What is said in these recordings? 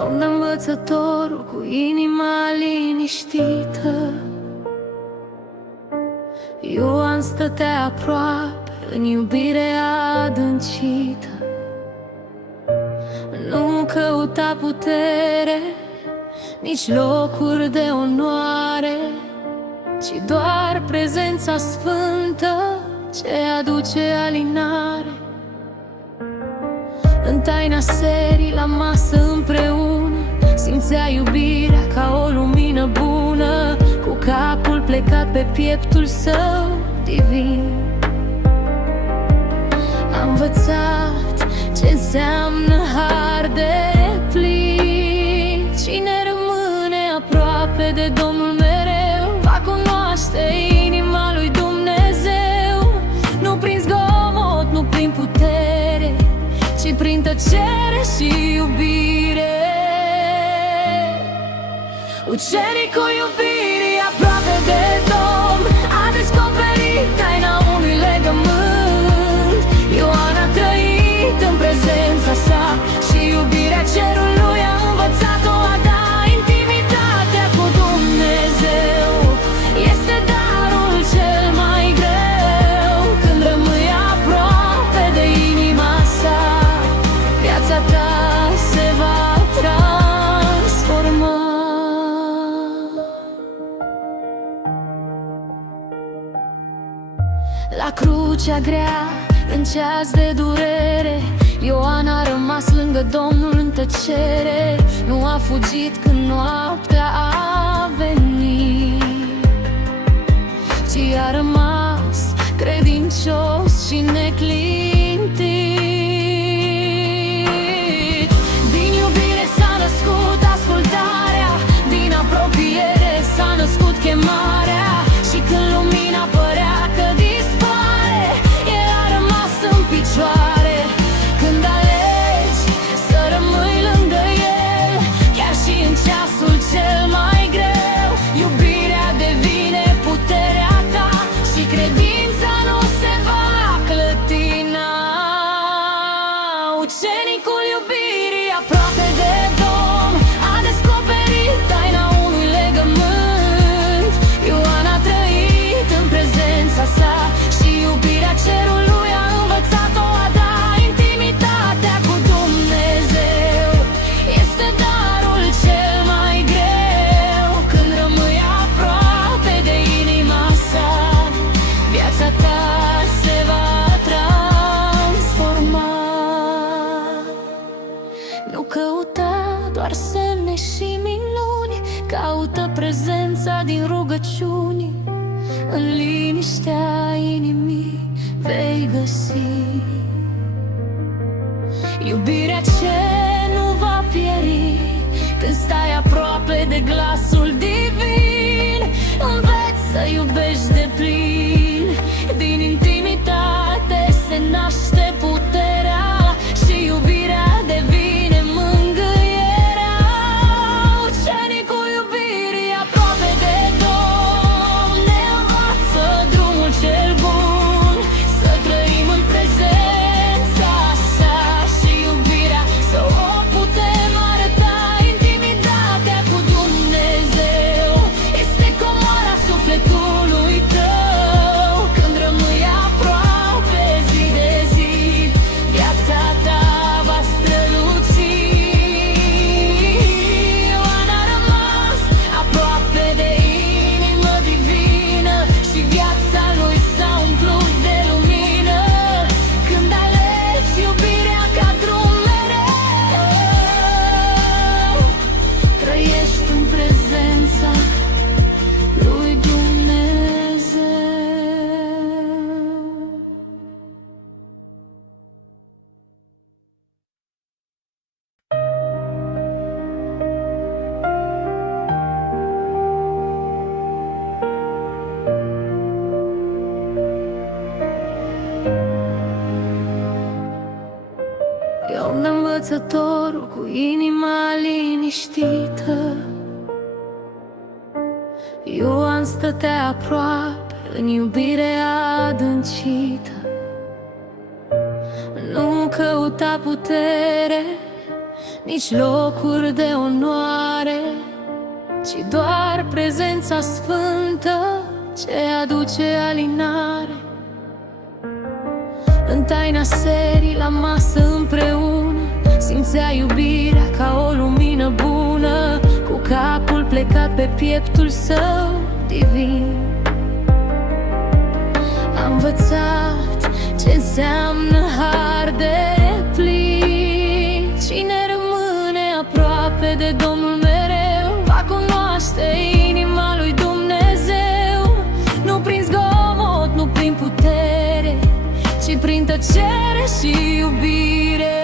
Ioan învățătorul cu inima liniștită. Ioan stătea aproape în iubire adâncită. Nu căuta putere, nici locuri de onoare, ci doar prezența sfântă ce aduce alinare. În taina serii la masă împreună simțea iubirea ca o lumină bună, cu capul plecat pe pieptul său divin. A învățat ce înseamnă har de plin. Cine rămâne aproape de Domnul mereu va cunoaște inima lui Dumnezeu. Nu prin zgomot, nu prin putere, ci prin tăcere și iubire. Ucenicul iubirii aproape de Domn a descoperit taina unui legământ. Ioan a trăit în prezența sa și iubirea cerului a învățat-o a da intimitatea cu Dumnezeu. Este darul cel mai greu când rămâi aproape de inima sa. Viața ta se va transforma. La crucea grea, în ceas de durere, Ioan a rămas lângă Domnul în tăcere. Nu a fugit când noaptea a venit, ci a rămas credincios și neclintit. Din iubire s-a născut ascultarea, din apropiere s-a născut chemarea. Și când lumina părea că dispare, el a rămas în picioare. Când alegi să rămâi lângă el, chiar și în ceasul cel mai greu, iubirea devine puterea ta și credința nu se va clătina. Ucenicul iubirii aproape de Domn a descoperit taina unui legământ. Ioan a trăit în prezența sa și iubirea cerului a învățat-o a da intimitatea cu Dumnezeu. Este darul cel mai greu când rămâi aproape de inima sa. Viața ta se va transforma. Nu căuta doar semne și minuni, caută prezența din rugăciuni. În liniștea inimii vei găsi iubirea ce nu va pieri. Când stai aproape de glasul divin, înveți să iubești de plin. Din intimitate se naște puterea și iubirea devine mângâierea. Ucenicul iubirii aproape de Domn ne învață drumul cel bun, să trăim în prezența sa și iubirea să o putem arăta. Intimitatea cu Dumnezeu este comoara sufletului tău. Când rămâi aproape zi de zi, viața ta va străluci. Ioan a rămas aproape de inimă divină și viața lui s-a umplut de lumină. Când alegi iubirea ca drum mereu, trăiești în prezența lui Dumnezeu. Ioan învățătorul cu inima liniștită. Ioan stătea aproape în iubire adâncită. Nu căuta putere, nici locuri de onoare, ci doar prezența sfântă ce aduce alinare. În taina serii la masă împreună simțea iubirea ca o lumină bună, cu capul plecat pe pieptul său divin. Am învățat ce înseamnă har de plin. Cine rămâne aproape de Domnul mereu va cunoaște inima lui Dumnezeu. Nu prin zgomot, nu prin putere, ci prin tăcere și iubire.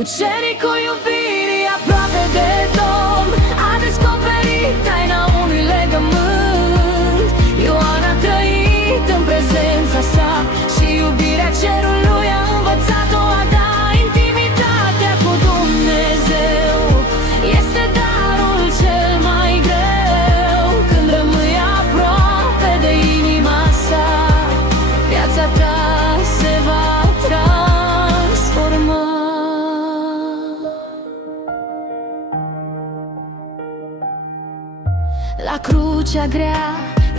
Ucenicul iubirii aproape de Domn a descoperit taina unui legământ. Ioan a trăit în prezența sa și iubirea cerului a învățat-o a da intimitatea cu Dumnezeu. Este darul cel mai greu când rămâi aproape de inima sa. Viața ta se va transforma. La crucea grea,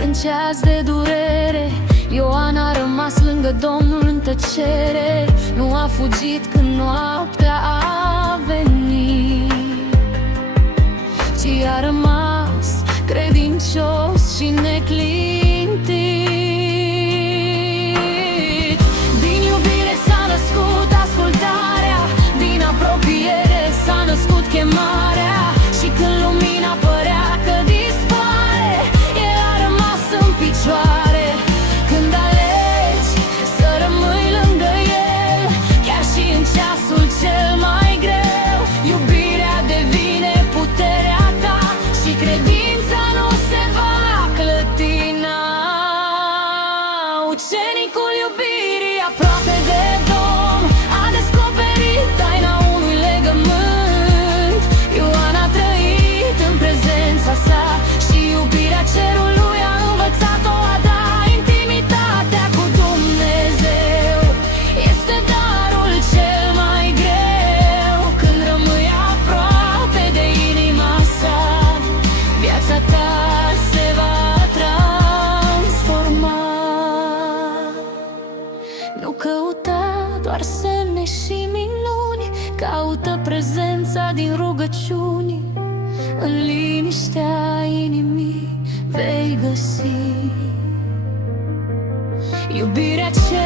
în ceas de durere, Ioan a rămas lângă Domnul în tăcere. Nu a fugit când noaptea a venit, ci a rămas credincios și neclintit. Din iubire s-a născut ascultarea, din apropiere s-a născut chemarea. Și când lumina părea că dispare, El a rămas în picioare. Când alegi să rămâi lângă El, chiar și în ceasul cel mai greu, iubirea devine puterea ta și credința nu se va clătina. Ucenicul iubirii aproape de Domn a descoperit taina unui legământ. Ioan a trăit în prezența sa și iubirea cerului a învățat-o a da intimitatea cu Dumnezeu. Este darul cel mai greu când rămâi aproape de inima sa. Viața ta se va transforma. Nu căuta doar semne și minuni, caută prezența din rugăciuni. În liniștea inimii vei găsi iubirea ce